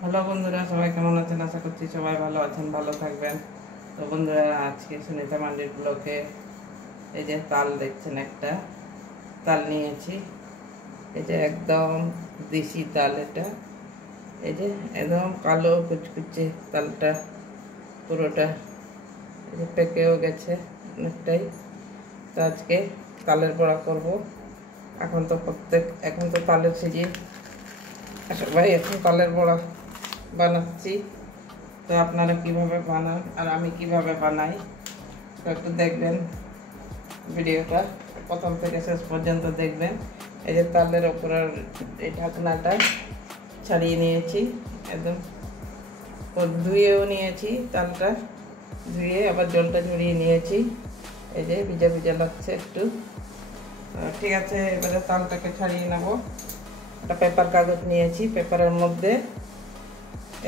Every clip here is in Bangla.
হ্যালো বন্ধুরা, সবাই কেমন আছেন? আশা করছি সবাই ভালো আছেন, ভালো থাকবেন। তো বন্ধুরা, আজকে সুনিতা মান্ডির ব্লকে এই যে তাল দেখছেন, একটা তাল নিয়েছি। এই যে একদম দেশি তাল, এটা এই যে একদম কালো কুচকুচে তালটা পুরোটা, এই যে পেকেও গেছে অনেকটাই। তো আজকে তালের বড়া করব। এখন তো তালের সিজন, সবাই এখন তালের বড়া বানাচ্ছি। তো আপনারা কিভাবে বানান আর আমি কিভাবে বানাই, তো একটু দেখবেন ভিডিওটা, প্রথম থেকে শেষ পর্যন্ত দেখবেন। এই যে তালের ওপরের এই ঢাকনাটা ছাড়িয়ে নিয়েছি, একদম ধুয়েও নিয়েছি, তালটা ধুয়ে আবার জলটা ঝরিয়ে নিয়েছি। এই যে ভিজা ভিজা লাগছে একটু। ঠিক আছে, এবারে তালটাকে ছাড়িয়ে নেব। একটা পেপার কাগজ নিয়েছি, পেপারের মধ্যে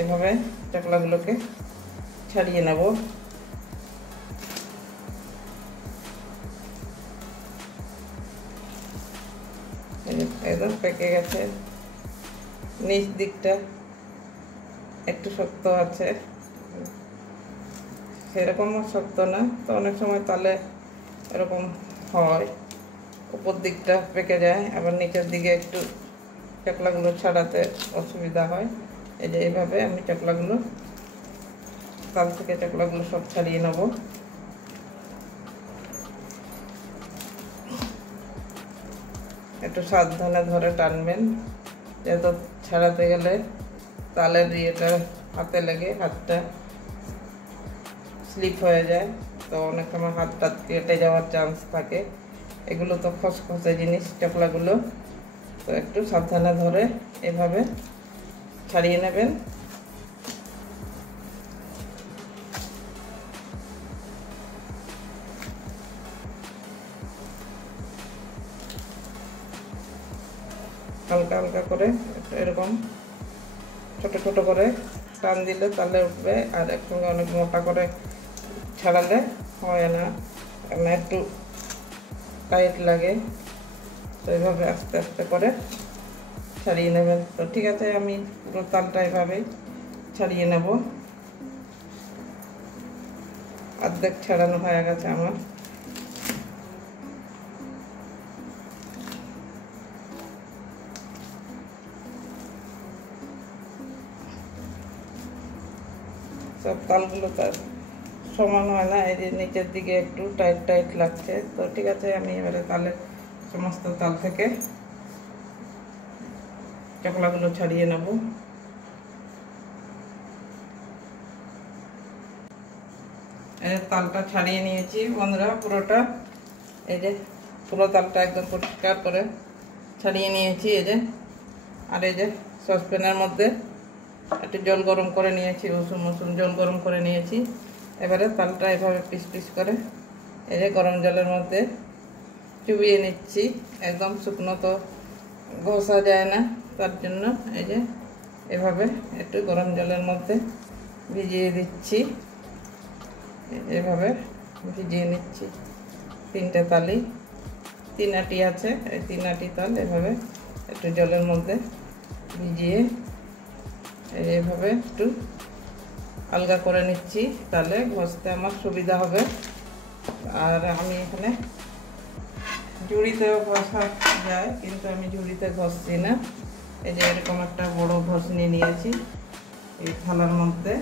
এভাবে চকলাগুলোকে ছাড়িয়ে নেব। একদম পেকে গেছে, নিচ দিকটা একটু শক্ত আছে, সেরকমও শক্ত না। তো অনেক সময় তালে এরকম হয়, উপর দিকটা পেকে যায়, আবার নিচের দিকে একটু চকলাগুলো ছাড়াতে অসুবিধা হয়। এই যে এইভাবে আমি চকলাগুলো, তাল থেকে চকলাগুলো সব ছাড়িয়ে নেব। একটু সাবধানে ধরে টানবেন, যেহেতু ছাড়াতে গেলে তালের ইয়েটা হাতে লেগে হাতটা স্লিপ হয়ে যায়, তো অনেক সময় হাতটা কেটে যাওয়ার চান্স থাকে। এগুলো তো খসখসে জিনিস চকলাগুলো, তো একটু সাবধানে ধরে এভাবে ছাড়িয়ে নেবেন। হালকা হালকা করে এরকম ছোট ছোট করে টান দিলে তালে উঠবে, আর একসঙ্গে অনেক মোটা করে ছাড়ালে হয় না, একটু টাইট লাগে। তো এইভাবে আস্তে আস্তে করে ছাড়িয়ে নেবেন। তো ঠিক আছে, আমি পুরো তালটা এভাবেই ছাড়িয়ে নেব। অর্ধেক ছাড়ানো হয়ে গেছে আমার। সব তালগুলো তার সমান হয় না, এই যে নিচের দিকে একটু টাইট টাইট লাগছে। তো ঠিক আছে, আমি এবারে তালের সমস্ত তাল থেকে চকলাগুলো ছাড়িয়ে নেব। তালটা ছাড়িয়ে নিয়েছি বন্ধুরা, পুরোটা। এই যে পুরো তালটা একদম পরিষ্কার করে ছাড়িয়ে নিয়েছি। এই যে, আর এই যে সসপ্যানের মধ্যে একটু জল গরম করে নিয়েছি, উষুম উষুম জল গরম করে নিয়েছি। এবারে তালটা এভাবে পিস পিস করে এই যে গরম জলের মধ্যে চুবিয়ে নিচ্ছি। একদম শুকনো তো ঘষা যায় না, তার জন্য এই যে এভাবে একটু গরম জলের মধ্যে ভিজিয়ে দিচ্ছি। এভাবে ভিজিয়ে নিচ্ছি। তিনটে তালি, 3 আটি আছে, এই 3 আটি তাল এভাবে একটু জলের মধ্যে ভিজিয়ে এইভাবে একটু আলগা করে নিচ্ছি, তাহলে ঘষতে আমার সুবিধা হবে। আর আমি এখানে ঝুড়িতেও ঘষা যায়, কিন্তু আমি ঝুড়িতে ঘষছি না। এই যে এরকম একটা বড় ঘষনি নিয়েছি, এই থালার মধ্যে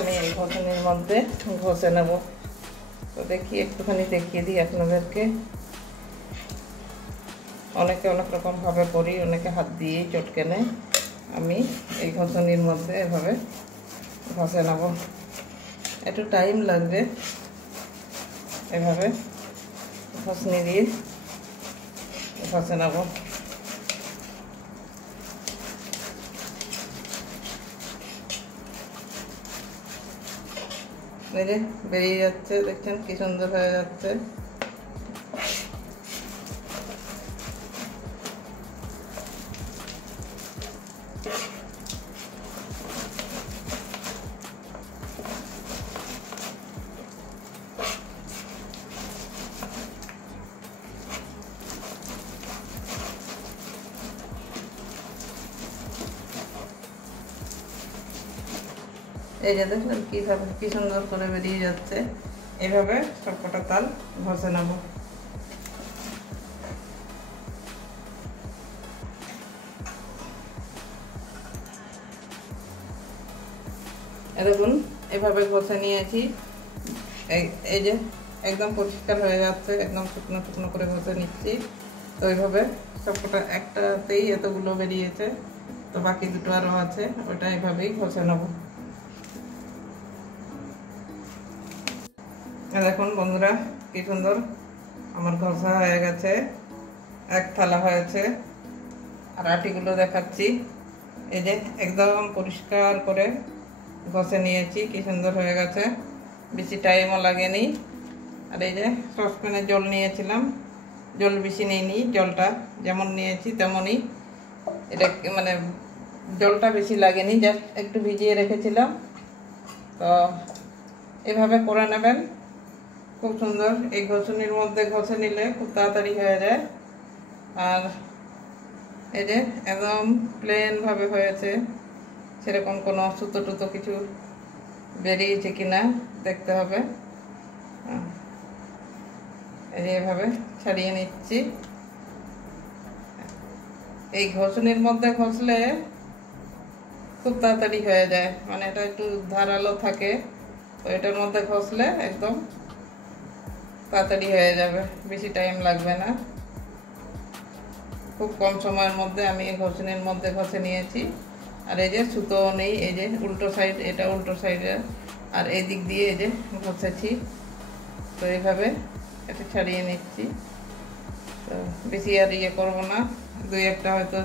আমি এই ঘষনির মধ্যে ঘষে নেব। তো দেখি, একটুখানি দেখিয়ে দিই আপনাদেরকে। অনেকে অনেক রকমভাবে করি, অনেকে হাত দিয়েই চটকে নেয়। আমি এই ঘষনির মধ্যে এভাবে ঘষে নেব, একটু টাইম লাগবে। এভাবে ঘষনি দিয়ে ঘষে নেব। এই যে বেরিয়ে যাচ্ছে, দেখছেন কি সুন্দর হয়ে যাচ্ছে। এই যে দেখুন কীভাবে কি সুন্দর করে বেরিয়ে যাচ্ছে। এভাবে সবকটা তাল ঘষে নেব। দেখুন এভাবে ঘষে নিয়েছি। এই যে একদম পরিষ্কার হয়ে যাচ্ছে, একদম শুকনো শুকনো করে ঘষে নিচ্ছি। তো এইভাবে সবকটা একটাতেই এতগুলো বেরিয়েছে, তো বাকি দুটো আরও আছে, ওটা এইভাবেই ঘষে নেব। দেখুন বন্ধুরা কি সুন্দর আমার ঘষা হয়ে গেছে, এক থালা হয়েছে। আর আটিগুলো দেখাচ্ছি, এই যে একদম পরিষ্কার করে ঘষে নিয়েছি, কি সুন্দর হয়ে গেছে, বেশি টাইমও লাগেনি। আর এই যে সসপ্যানে জল নিয়েছিলাম, জল বেশি নিইনি, জলটা যেমন নিয়েছি তেমনই। এটা মানে জলটা বেশি লাগেনি, জাস্ট একটু ভিজিয়ে রেখেছিলাম। তো এভাবে করে নেবেন, খুব সুন্দর। এই ঘষুনির মধ্যে ঘষে নিলে খুব তাড়াতাড়ি হয়ে যায়। আর এই যে একদম প্লেনভাবে হয়েছে, সেরকম কোনো সুতো টুতো কিছু বেরিয়েছে কিনা দেখতে হবে। এই যে এভাবে ছাড়িয়ে নিচ্ছি। এই ঘষুনির মধ্যে ঘষলে খুব তাড়াতাড়ি হয়ে যায়, মানে এটা একটু ধারালো থাকে, তো এটার মধ্যে ঘষলে একদম তাড়াতাড়ি হয়ে যাবে, বেশি টাইম লাগবে না। খুব কম সময়ের মধ্যে আমি এই ঘষুনির মধ্যে ঘষে নিয়েছি। আর এই যে সুতো নেই, এই যে উল্টো সাইড, এটা উল্টো সাইডে, আর এই দিক দিয়ে এই যে ঘষেছি। তো এইভাবে এটা ছাড়িয়ে নিচ্ছি। তো বেশি আর ইয়ে করবো না, দুই একটা হয়তো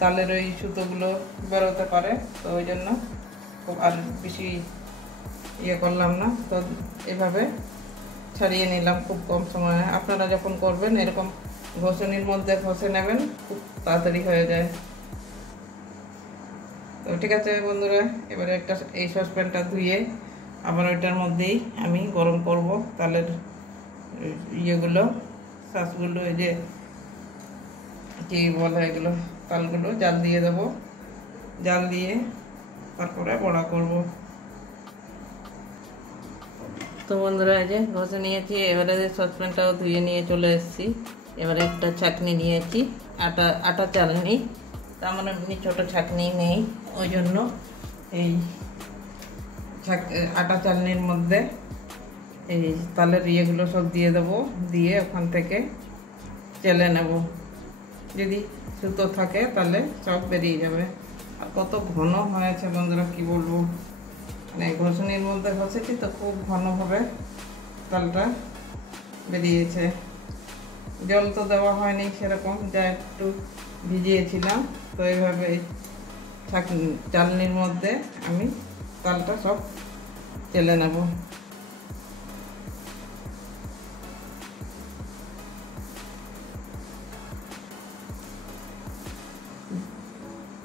তালের ওই সুতোগুলো বেরোতে পারে, তো ওই জন্য খুব আর বেশি ইয়ে করলাম না। তো এভাবে ছাড়িয়ে নিলাম খুব কম সময়ে। আপনারা যখন করবেন এরকম ঘষুনির মধ্যে ঘষে নেবেন, খুব তাড়াতাড়ি হয়ে যায়। তো ঠিক আছে বন্ধুরা, এবারে একটা এই সসপ্যানটা ধুয়ে আবার ওইটার মধ্যেই আমি গরম করব তালের ইয়েগুলো, শাঁসগুলো, এই যে কি বলে এগুলো, তালগুলো জাল দিয়ে দেবো। জাল দিয়ে তারপরে বড়া করব। তো বন্ধুরা এই যে ঘষে নিয়েছি, এবারে সসপ্যানটাও ধুয়ে নিয়ে চলে এসেছি। এবারে একটা ছাঁকনি নিয়েছি, আটা চালনি, তা আমার এমনি ছোটো ছাঁকনি নেই, ওই জন্য এই আটা চালনির মধ্যে এই তালের ইয়েগুলো সব দিয়ে দেবো, দিয়ে ওখান থেকে চেলে নেব। যদি সুতো থাকে তাহলে সব বেরিয়ে যাবে। আর কত ঘন হয়েছে বন্ধুরা, কি বলবো, মানে ঘষুনির মধ্যে ঘষেছি তো খুব ঘনভাবে তালটা বেরিয়েছে। জল তো দেওয়া হয়নি সেরকম, যা একটু ভিজিয়েছিলাম। তো এইভাবে চালনির মধ্যে আমি তালটা সব চেলে নেব।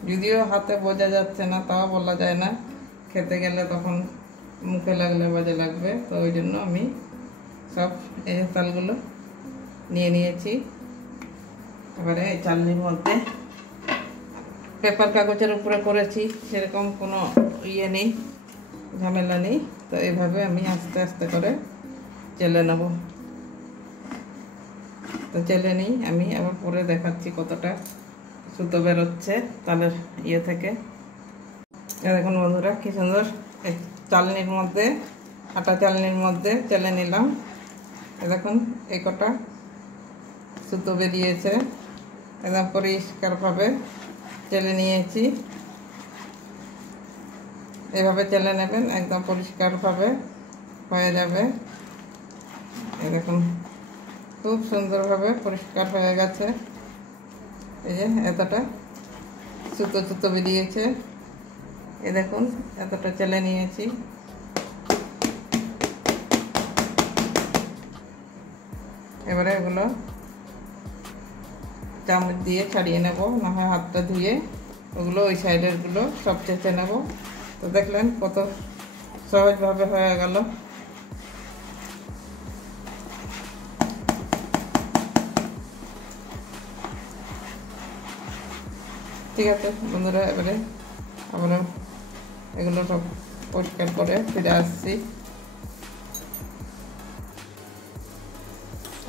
যদিও হাতে বোঝা যাচ্ছে না, তাও বলা যায় না, খেতে গেলে তখন মুখে লাগলে বাজে লাগবে। তো ওই জন্য আমি সব এই তালগুলো নিয়ে নিয়েছি। এবারে এই চালনির মধ্যে পেপার কাগজের উপরে করেছি, সেরকম কোনো ইয়ে নেই, ঝামেলা নেই। তো এইভাবে আমি আস্তে আস্তে করে চেলে নেব। তো চেলে নিই, আমি আবার পরে দেখাচ্ছি কতটা সুতো বেরোচ্ছে তালের ইয়ে থেকে। দেখুন বন্ধুরা কি সুন্দর এই চালনির মধ্যে, আটা চালনির মধ্যে চেলে নিলাম। দেখুন এই কটা সুতো বেরিয়েছে, একদম পরিষ্কারভাবে চেলে নিয়েছি। এভাবে চেলে নেবেন, একদম পরিষ্কারভাবে হয়ে যাবে। এই দেখুন খুব সুন্দরভাবে পরিষ্কার হয়ে গেছে। এই যে এতটা সুতো সুতো বেরিয়েছে, এই দেখুন এতটা চেলে নিয়েছি। এবারে এগুলো চামচ দিয়ে ছাড়িয়ে নেব, না হয় হাতটা ধুয়ে ওগুলো ওই সাইডেরগুলো সব চেঁচে নেব। তো দেখলেন কত সহজভাবে হয়ে গেল। ঠিক আছে বন্ধুরা, এবারে আবার এগুলো সব পরিষ্কার করে ফিরে আসছি।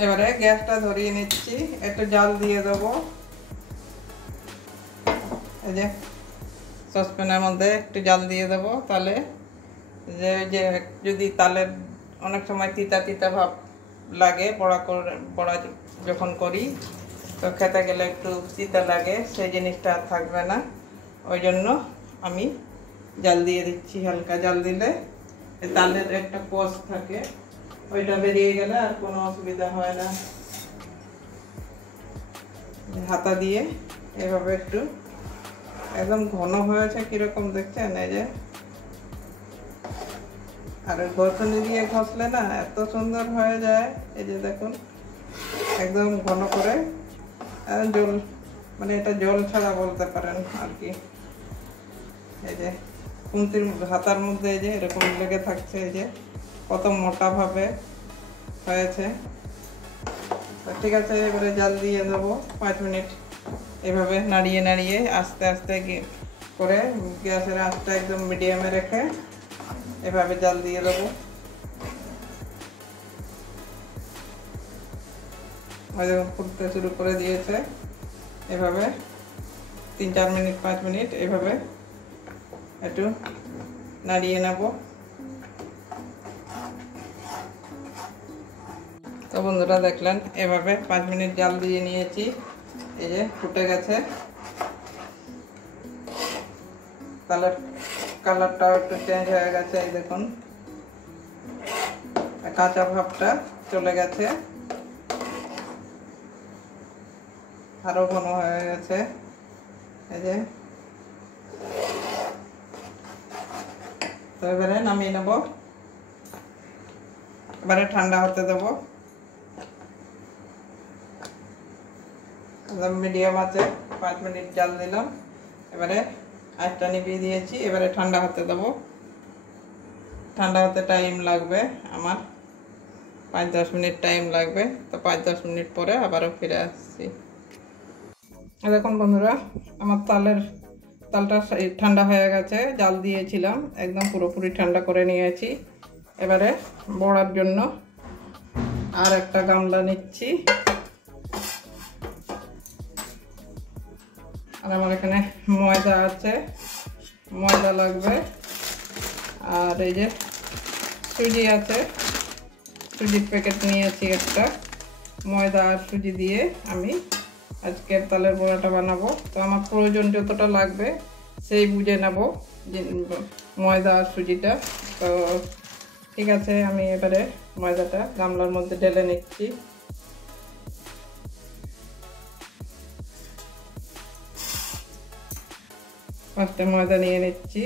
এবারে গ্যাসটা ধরিয়ে নিচ্ছি, একটু জাল দিয়ে দেবো। এই যে সসপ্যানের মধ্যে একটু জাল দিয়ে দেবো, তাহলে যে যদি তালের অনেক সময় তিতা তিতা ভাব লাগে, বড়া যখন করি তো খেতে গেলে একটু তিতা লাগে, সেই জিনিসটা আর থাকবে না। ওই জন্য আমি জাল দিয়ে দিচ্ছি। হালকা জাল দিলে তালের একটা কষ থাকে, ওইটা বেরিয়ে গেলে আর কোনো অসুবিধা হয় না। হাতা দিয়ে এভাবে একটু, একদম ঘন হয়েছে কিরকম দেখছেন, এই যে। আর ঘষনি দিয়ে ঘষলে না এত সুন্দর হয়ে যায়, এই যে দেখুন একদম ঘন করে। জল মানে এটা জল ছাড়া বলতে পারেন আর কি। এই যে খুন্তির হাতার মধ্যে এই যে এরকম লেগে থাকছে, এই যে কত মোটা ভাবে হয়েছে। ঠিক আছে, এবারে জাল দিয়ে দেবো 5 মিনিট। এভাবে নাড়িয়ে নাড়িয়ে আস্তে আস্তে করে গ্যাসের আঁচটা একদম মিডিয়ামে রেখে এভাবে জাল দিয়ে দেবো। ফুটতে শুরু করে দিয়েছে। এভাবে 3-4 মিনিট 5 মিনিট এভাবে একটু নাড়িয়ে নেব। তো বন্ধুরা দেখলেন, এভাবে 5 মিনিট জাল দিয়ে নিয়েছি। এই যে ফুটে গেছে, কালারটাও একটু চেঞ্জ হয়ে গেছে। এই দেখুন কাঁচা ভাবটা চলে গেছে, আরো ঘন হয়ে গেছে। এই যে তো এবারে নামিয়ে নেব। এবারে ঠান্ডা হতে দেব, একদম মিডিয়াম আছে। 5 মিনিট জাল দিলাম, এবারে আঁচটা নিভিয়ে দিয়েছি। এবারে ঠান্ডা হতে দেব। ঠান্ডা হতে টাইম লাগবে আমার 5-10 মিনিট টাইম লাগবে। তো 5-10 মিনিট পরে আবারও ফিরে আসছি। দেখুন বন্ধুরা, আমার তালটা ঠান্ডা হয়ে গেছে। জাল দিয়েছিলাম, একদম পুরোপুরি ঠান্ডা করে নিয়েছি। এবারে বড়ার জন্য আর একটা গামলা নিচ্ছি। আর আমার এখানে ময়দা আছে, ময়দা লাগবে। আর এই যে সুজি আছে, সুজির প্যাকেট নিয়েছি একটা। ময়দা আর সুজি দিয়ে আমি আজকের তালের বড়াটা বানাবো। তো আমার প্রয়োজন যতটা লাগবে সেই বুঝে নেব, ময়দা আর সুজিটা। তো ঠিক আছে, আমি এবারে ময়দাটা গামলার মধ্যে ঢেলে নিচ্ছি। ফার্স্টে ময়দা নিয়ে নিচ্ছি।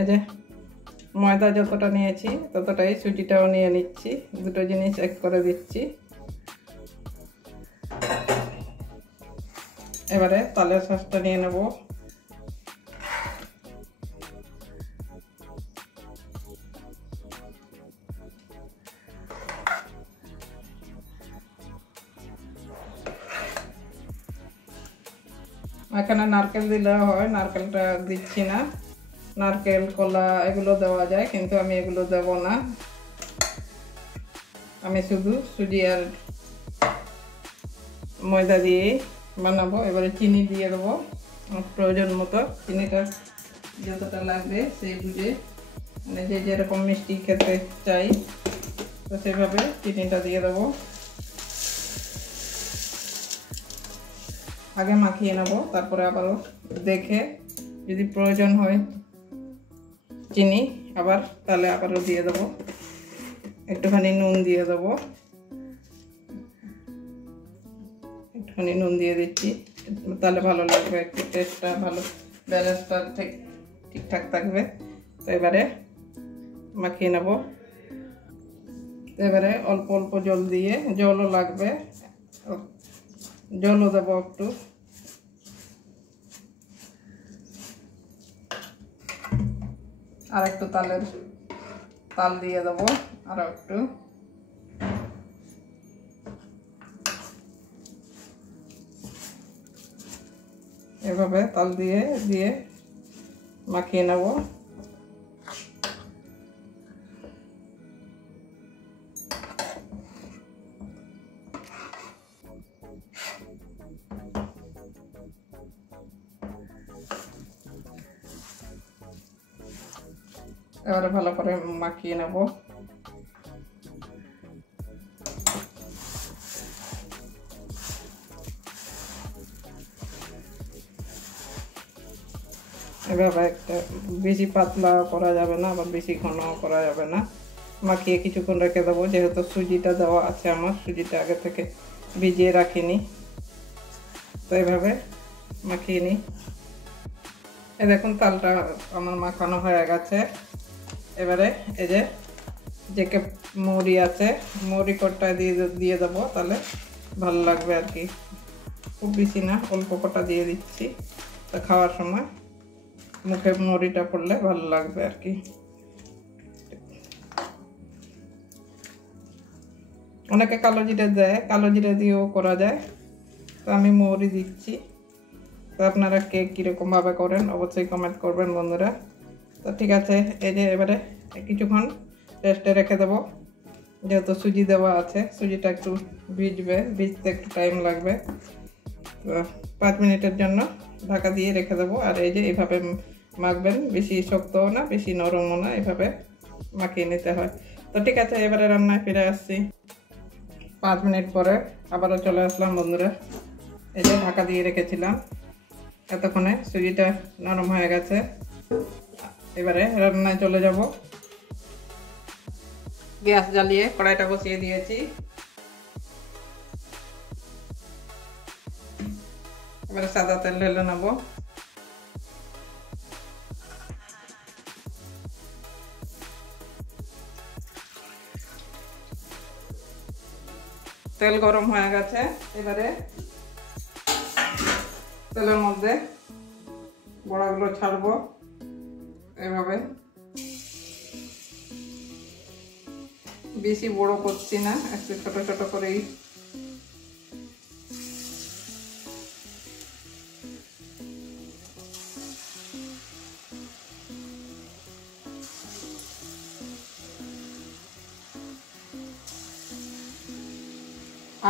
এই যে ময়দা যতটা নিয়েছি ততটাই সুজিটাও নিয়ে নিচ্ছি। দুটো জিনিস এক করে দিচ্ছি। এবারে তালের সসটা নিয়ে নেব। এখানে নারকেল দিলেও হয়, নারকেলটা দিচ্ছি না। নারকেল, কলা এগুলো দেওয়া যায়, কিন্তু আমি এগুলো দেব না। আমি শুধু সুজি আর ময়দা দিয়েই বানাবো। এবারে চিনি দিয়ে দেবো প্রয়োজন মতো। চিনিটা যতটা লাগবে সেই বুঝে, মানে যে যেরকম মিষ্টি খেতে চাই তো সেভাবে চিনিটা দিয়ে দেবো। আগে মাখিয়ে নেব, তারপরে আবারও দেখে যদি প্রয়োজন হয় চিনি আবার, তাহলে আবারও দিয়ে দেবো। একটুখানি নুন দিয়ে দেবো, একটুখানি নুন দিয়ে দিচ্ছি, তাহলে ভালো লাগবে, একটু টেস্টটা ভালো, ব্যালেন্সটা ঠিকঠাক থাকবে। তো এবারে মাখিয়ে নেব। এবারে অল্প অল্প জল দিয়ে, জলও লাগবে, জলও দেবো একটু। আর একটু তাল দিয়ে দেবো, আর একটু এভাবে তাল দিয়ে দিয়ে মাখিয়ে নেব। এবারে ভালো করে মাখিয়ে নেব। এভাবে একটা বেশি পাতলা করা যাবে না, আবার বেশি ঘন করা যাবে না। মাখিয়ে কিছুক্ষণ রেখে দেবো, যেহেতু সুজিটা দেওয়া আছে, আমার সুজিটা আগে থেকে ভিজিয়ে রাখিনি, তো এইভাবে মাখিয়ে নিই। এই দেখুন তালটা আমার মাখানো হয়ে গেছে। এবারে এই যে মুড়ি আছে, মুড়ি কটা দিয়ে দেবো, তাহলে ভালো লাগবে আর কি। খুব বেশি না, অল্প কটা দিয়ে দিচ্ছি, তো খাওয়ার সময় মুখে মুড়িটা পড়লে ভালো লাগবে আর কি। অনেকে কালো জিরে দেয়, কালো জিরে দিয়েও করা যায়, তো আমি মুড়ি দিচ্ছি। তো আপনারা কে কীরকম ভাবে করেন অবশ্যই কমেন্ট করবেন বন্ধুরা। তো ঠিক আছে, এই যে এবারে কিছুক্ষণ রেস্টে রেখে দেবো, যেহেতু সুজি দেওয়া আছে, সুজিটা একটু ভিজতে একটু টাইম লাগবে। তো 5 মিনিটের জন্য ঢাকা দিয়ে রেখে দেবো। আর এই যে এইভাবে মাখবেন, বেশি শক্তও না বেশি নরমও না, এভাবে মাখিয়ে নিতে হয়। তো ঠিক আছে, এবারে রান্নায় ফিরে আসছি। 5 মিনিট পরে আবারও চলে আসলাম বন্ধুরা। এই যে ঢাকা দিয়ে রেখেছিলাম, এতক্ষণে সুজিটা নরম হয়ে গেছে। এবারে রান্নায় চলে যাব। গ্যাস জ্বালিয়ে কড়াইটা বসিয়ে দিয়েছি। এবারে সাদা তেল ঢেলে নেব। তেল গরম হয়ে গেছে। এবারে তেলের মধ্যে বড়াগুলো ছাড়বো, এভাবে বেশি বড় করছি না, একটু ছোট ছোট করেই।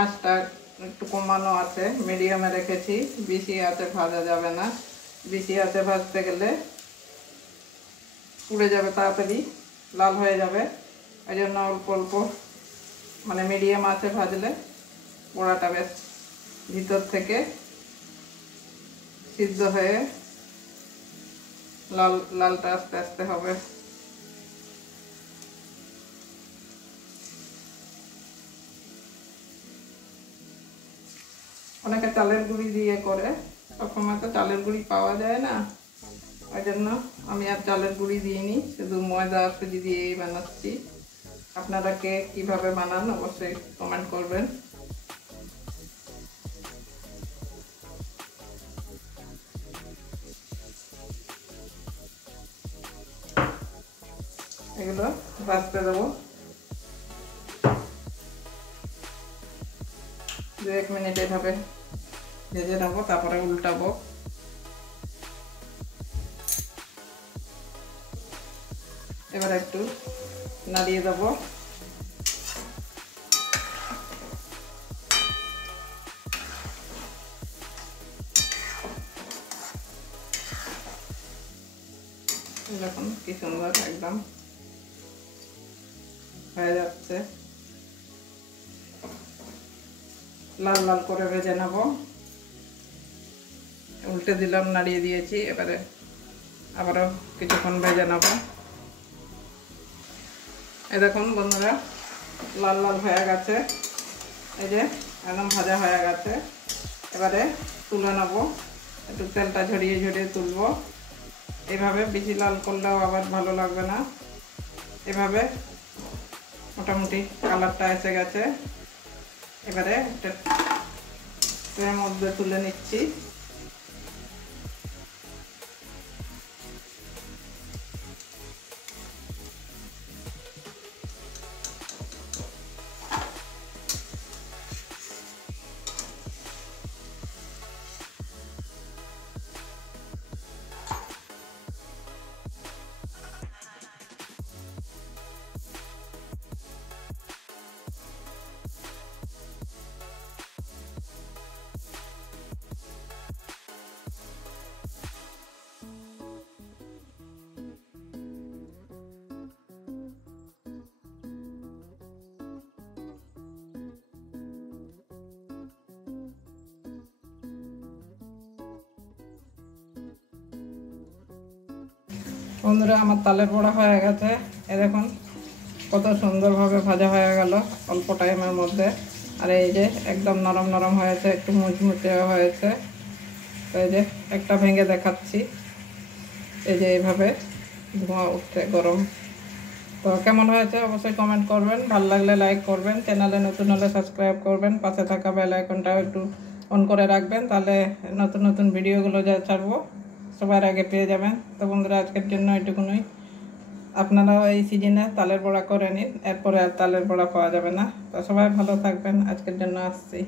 আঁচটা একটু কমানো আছে, মিডিয়ামে রেখেছি, বেশি আঁচে ভাজা যাবে না। বেশি আঁচে ভাজতে গেলে পুড়ে যাবে, তাড়াতাড়ি লাল হয়ে যাবে। এই জন্য অল্প অল্প, মানে মিডিয়াম আঁচে ভাজলে পোড়াটা বেশ ভিতর থেকে সিদ্ধ হয়ে লালটা আস্তে আস্তে হবে। অনেকে চালের গুঁড়ি দিয়ে করে, সবসময় তো চালের গুঁড়ি পাওয়া যায় না, ওই জন্য আমি আর চালের গুঁড়ি দিইনি, শুধু ময়দা সুজি দিয়েই বানাচ্ছি। আপনারা কে কীভাবে বানান অবশ্যই কমেন্ট করবেন। এগুলো ভাজতে দেবো, 2-1 মিনিট এভাবে ভেজে নেবো, তারপরে উল্টাবো। এবার একটু নাড়িয়ে দেবো। দেখুন কি সুন্দর একদম হয়ে যাচ্ছে। লাল লাল করে ভেজে নেব। উল্টে দিলাম, নাড়িয়ে দিয়েছি, এবারে আবারও কিছুক্ষণ ভেজে নেব। এই দেখুন বন্ধুরা, লাল লাল হয়ে গেছে, এই যে একদম ভাজা হয়ে গেছে। এবারে তুলে নেব, একটু তেলটা ঝরিয়ে ঝরিয়ে তুলব। এভাবে বেশি লাল করলেও আবার ভালো লাগবে না। এভাবে মোটামুটি কালারটা এসে গেছে। এবারে একটা ট্রের মধ্যে তুলে নিচ্ছি। বন্ধুরা আমার তালের বড়া হয়ে গেছে, এ দেখুন কত সুন্দরভাবে ভাজা হয়ে গেল অল্প টাইমের মধ্যে। আর এই যে একদম নরম নরম হয়েছে, একটু মুচমুচে হয়েছে। তো এই যে একটা ভেঙে দেখাচ্ছি, এই যে এইভাবে ধোঁয়া উঠছে গরম। তো কেমন হয়েছে অবশ্যই কমেন্ট করবেন, ভালো লাগলে লাইক করবেন, চ্যানেলে নতুন হলে সাবস্ক্রাইব করবেন, পাশে থাকা বেল আইকনটাও একটু অন করে রাখবেন, তাহলে নতুন নতুন ভিডিওগুলো যা ছাড়বো সবার আগে পেয়ে যাবেন। তো বন্ধুরা আজকের জন্য এটুকুনই। আপনারাও এই সিজনে তালের বড়া করে নিন, এরপরে আর তালের বড়া পাওয়া যাবে না। তো সবাই ভালো থাকবেন, আজকের জন্য আসছি।